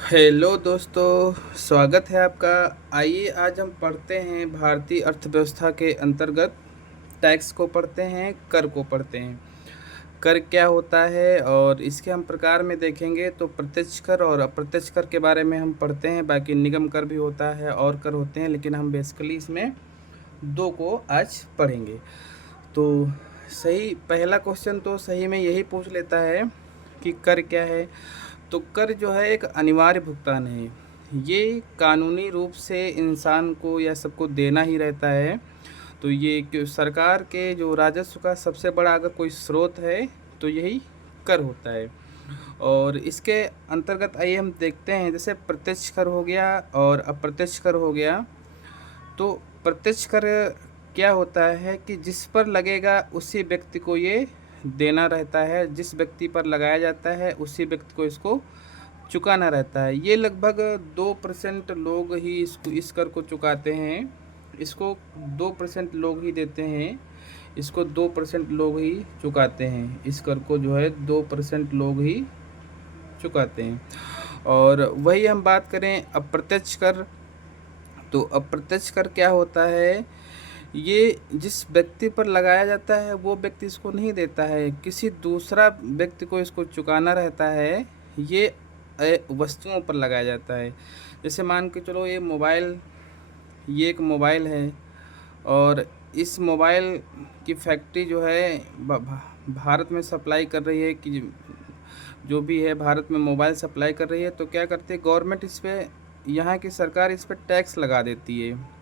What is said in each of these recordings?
Hello दोस्तों, स्वागत है आपका। आइए आज हम पढ़ते हैं भारतीय अर्थव्यवस्था के अंतर्गत टैक्स को पढ़ते हैं, कर को पढ़ते हैं। कर क्या होता है और इसके हम प्रकार में देखेंगे तो प्रत्यक्ष कर और अप्रत्यक्ष कर के बारे में हम पढ़ते हैं। बाकी निगम कर भी होता है और कर होते हैं, लेकिन हम बेसिकली इसमें दो को आज पढ़ेंगे। तो सही पहला क्वेश्चन तो सही में यही पूछ लेता है कि कर क्या है। तो कर जो है एक अनिवार्य भुगतान है। ये कानूनी रूप से इंसान को या सबको देना ही रहता है। तो ये सरकार के जो राजस्व का सबसे बड़ा अगर कोई स्रोत है तो यही कर होता है। और इसके अंतर्गत आइए हम देखते हैं, जैसे प्रत्यक्ष कर हो गया और अप्रत्यक्ष कर हो गया। तो प्रत्यक्ष कर क्या होता है कि जिस पर लगेगा उसी व्यक्ति को ये देना रहता है, जिस व्यक्ति पर लगाया जाता है उसी व्यक्ति को इसको चुकाना रहता है। ये लगभग 2% लोग ही इस कर को चुकाते हैं। इसको 2% लोग ही देते हैं। इसको 2% लोग ही चुकाते हैं। इस कर को जो है 2% लोग ही चुकाते हैं। और वही हम बात करें अप्रत्यक्ष कर, तो अप्रत्यक्ष कर क्या होता है, ये जिस व्यक्ति पर लगाया जाता है वो व्यक्ति इसको नहीं देता है, किसी दूसरा व्यक्ति को इसको चुकाना रहता है। ये वस्तुओं पर लगाया जाता है। जैसे मान के चलो ये एक मोबाइल है और इस मोबाइल की फैक्ट्री जो है भारत में सप्लाई कर रही है, कि जो भी है भारत में मोबाइल सप्लाई कर रही है। तो क्या करती है गवर्नमेंट इस पर, यहाँ की सरकार इस पर टैक्स लगा देती है।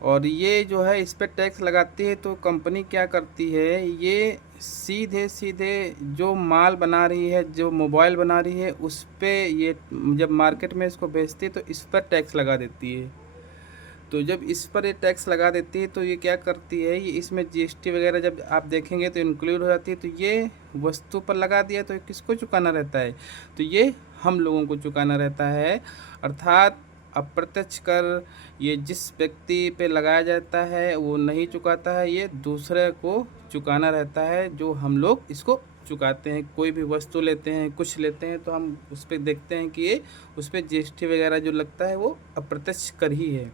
और ये जो है इस पर टैक्स लगाती है तो कंपनी क्या करती है, ये सीधे सीधे जो माल बना रही है, जो मोबाइल बना रही है, उस पर ये जब मार्केट में इसको बेचती है तो इस पर टैक्स लगा देती है। तो जब इस पर ये टैक्स लगा देती है तो ये क्या करती है, ये इसमें जीएसटी वगैरह जब आप देखेंगे तो इंक्लूड हो जाती है। तो ये वस्तु पर लगा दिया तो किसको चुकाना रहता है, तो ये हम लोगों को चुकाना रहता है। अर्थात अप्रत्यक्ष कर ये जिस व्यक्ति पे लगाया जाता है वो नहीं चुकाता है, ये दूसरे को चुकाना रहता है, जो हम लोग इसको चुकाते हैं। कोई भी वस्तु लेते हैं, कुछ लेते हैं, तो हम उस पर देखते हैं कि ये उस पर जीएसटी वगैरह जो लगता है वो अप्रत्यक्ष कर ही है।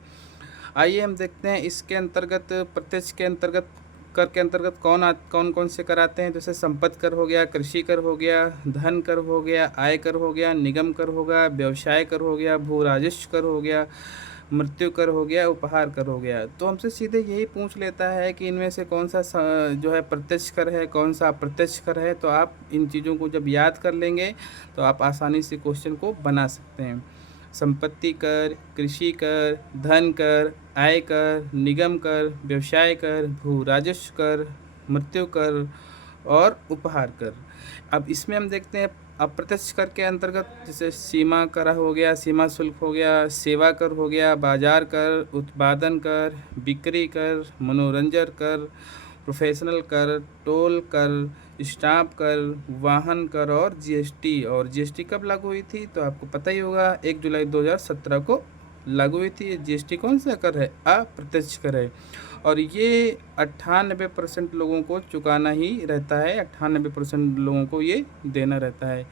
आइए हम देखते हैं इसके अंतर्गत, प्रत्यक्ष के अंतर्गत, कर के अंतर्गत कौन कौन से कर आते हैं। जैसे संपत्ति कर हो गया, कृषि कर हो गया, धन कर हो गया, आय कर हो गया, निगम कर होगा, व्यवसाय कर हो गया, भू राजस्व कर हो गया, मृत्यु कर हो गया, उपहार कर हो गया। तो हमसे सीधे यही पूछ लेता है कि इनमें से कौन सा जो है प्रत्यक्ष कर है, कौन सा अप्रत्यक्ष कर है। तो आप इन चीज़ों को जब याद कर लेंगे तो आप आसानी से क्वेश्चन को बना सकते हैं। संपत्ति कर, कृषि कर, धन कर, आय कर, निगम कर, व्यवसाय कर, भू राजस्व कर, मृत्यु कर और उपहार कर। अब इसमें हम देखते हैं अप्रत्यक्ष कर के अंतर्गत, जैसे सीमा कर हो गया, सीमा शुल्क हो गया, सेवा कर हो गया, बाजार कर, उत्पादन कर, बिक्री कर, मनोरंजन कर, प्रोफेशनल कर, टोल कर, स्टाम्प कर, वाहन कर और जीएसटी। और जीएसटी कब लागू हुई थी तो आपको पता ही होगा, 1 जुलाई 2017 को लागू हुई थी। जीएसटी कौन सा कर है, अप्रत्यक्ष कर है। और ये 98% लोगों को चुकाना ही रहता है, 98% लोगों को ये देना रहता है।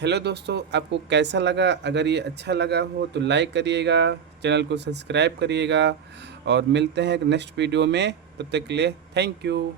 हेलो दोस्तों, आपको कैसा लगा? अगर ये अच्छा लगा हो तो लाइक करिएगा, चैनल को सब्सक्राइब करिएगा और मिलते हैं नेक्स्ट वीडियो में। तब तक के लिए थैंक यू।